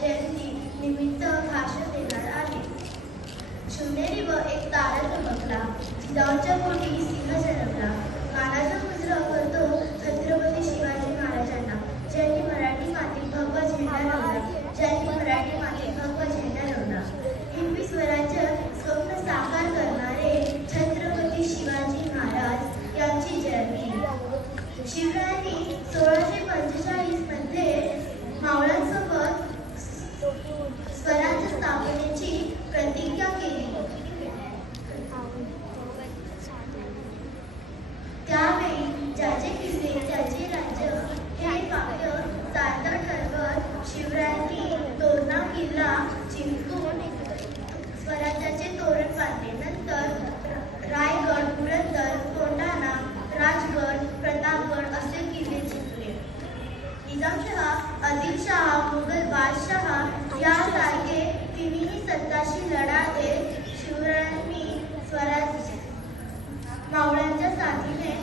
जयंती निमित्त भाषण देणार आहे. शिवनेरी व एक तारा चमकला जिजाऊच्या पोटी सिंह जन्मला मानाचा मुजरा करतो छत्रपती शिवाजी महाराजांना. ज्यांनी मराठी मातीत भगवा झेंडा लावला ज्यांनी मराठी मातीत भगवा झेंडा लावला हिंदी स्वराज्य स्वप्न साकार करणारे छत्रपती शिवाजी महाराज यांची जयंती. शिवरायांनी सोळाशे पंचेचाळीस निजामशहा आदिलशहा मुघल बादशाह यासारखे तिन्ही सत्ताशी लढा देत शिवरायांनी स्वराज मावळ्यांच्या साथीने